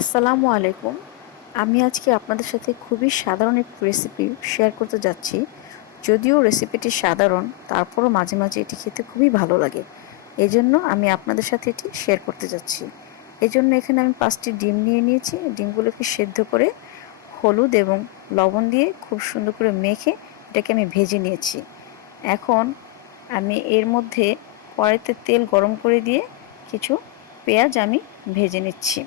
আসসালামু আলাইকুম। আমি আজকে আপনাদের সাথে খুবই সাধারণ একটি রেসিপি শেয়ার করতে যাচ্ছি। যদিও রেসিপিটি সাধারণ, তারপরও মাঝে মাঝে এটি খেতে খুবই ভালো লাগে। এজন্য আমি আপনাদের সাথে এটি শেয়ার করতে যাচ্ছি। এজন্য এখানে আমি 5টি ডিম নিয়ে নিয়েছি। ডিমগুলোকে সেদ্ধ করে হলুদ এবং লবণ দিয়ে খুব সুন্দর করে মেখে এটাকে আমি ভেজে নিয়েছি। এখন আমি এর মধ্যে কড়াইতে তেল গরম করে দিয়ে কিছু পেঁয়াজ আমি ভেজে নিচ্ছি।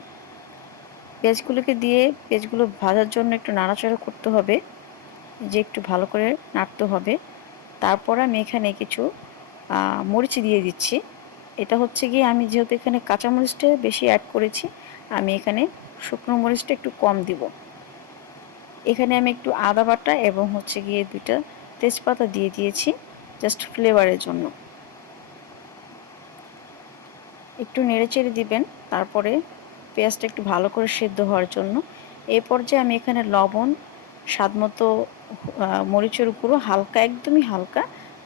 পেঁয়াজগুলোকে দিয়ে পেঁয়াজগুলো ভাজার জন্য একটু নাড়াচাড়া করতে হবে, যে একটু ভালো করে নাড়তে হবে। তারপর আমি এখানে কিছু মরিচ দিয়ে দিচ্ছি। এটা হচ্ছে গিয়ে আমি যেহেতু এখানে কাঁচা মরিচটা বেশি অ্যাড করেছি, আমি এখানে শুকনো মরিচটা একটু কম দিব। এখানে আমি একটু আদা বাটা এবং হচ্ছে গিয়ে 2টা তেজপাতা দিয়ে দিয়েছি জাস্ট ফ্লেভারের জন্য। একটু নেড়েচেড়ে দিবেন, তারপরে পেঁয়াজটা একটু ভালো করে সেদ্ধ হওয়ার জন্য। এই পর্যায়ে আমি এখানে লবণ, স্বাদমতো মরিচের গুঁড়ো হালকা, একদমই হালকা,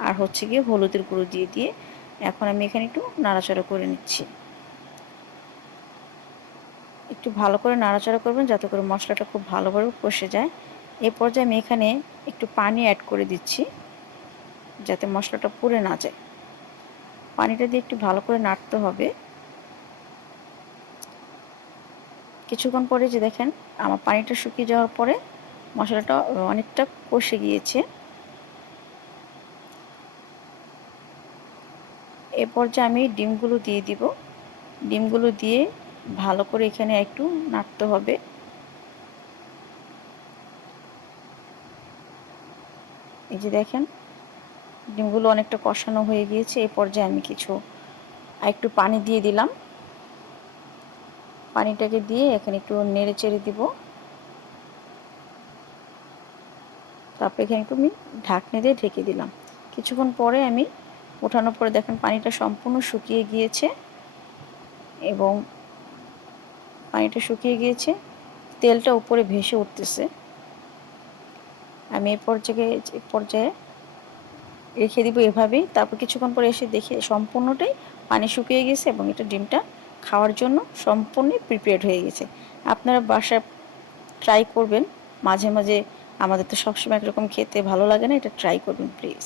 আর হচ্ছে গিয়ে হলুদের গুঁড়ো দিয়ে দিয়ে এখন আমি এখানে একটু নাড়াচাড়া করে নিচ্ছি। একটু ভালো করে নাড়াচাড়া করবেন যাতে করে মশলাটা খুব ভালোভাবে কষে যায়। এই পর্যায়ে আমি এখানে একটু পানি অ্যাড করে দিচ্ছি যাতে মশলাটা পুড়ে না যায়। পানিটা দিয়ে একটু ভালো করে নাড়তে হবে। কিছুক্ষণ পরে যে দেখেন আমার পানিটা শুকিয়ে যাওয়ার পরে মশলাটা অনেকটা কষে গিয়েছে। এ পর্যায়ে আমি ডিমগুলো দিয়ে দিব। ডিমগুলো দিয়ে ভালো করে এখানে একটু নাড়তে হবে। এই যে দেখেন ডিমগুলো অনেকটা কষানো হয়ে গিয়েছে। এই পর্যায়ে আমি একটু পানি দিয়ে দিলাম। পানিটাকে দিয়ে এখানে একটু নেড়ে চেড়ে দিব। তারপর এখানে একটু আমি ঢাকনি দিয়ে ঢেকে দিলাম। কিছুক্ষণ পরে আমি ওঠানোর পরে দেখেন পানিটা সম্পূর্ণ শুকিয়ে গিয়েছে এবং পানিটা শুকিয়ে গিয়েছে, তেলটা উপরে ভেসে উঠতেছে। আমি এই পর্যায়ে রেখে দিব এভাবেই। তারপর কিছুক্ষণ পরে এসে দেখি সম্পূর্ণটাই পানি শুকিয়ে গেছে এবং এটা ডিমটা খাওয়ার জন্য সম্পূর্ণই প্রিপেয়ার্ড হয়ে গেছে। আপনারা বাসায় ট্রাই করবেন মাঝে মাঝে। আমাদের তো সবসময় একরকম খেতে ভালো লাগে না, এটা ট্রাই করবেন প্লিজ।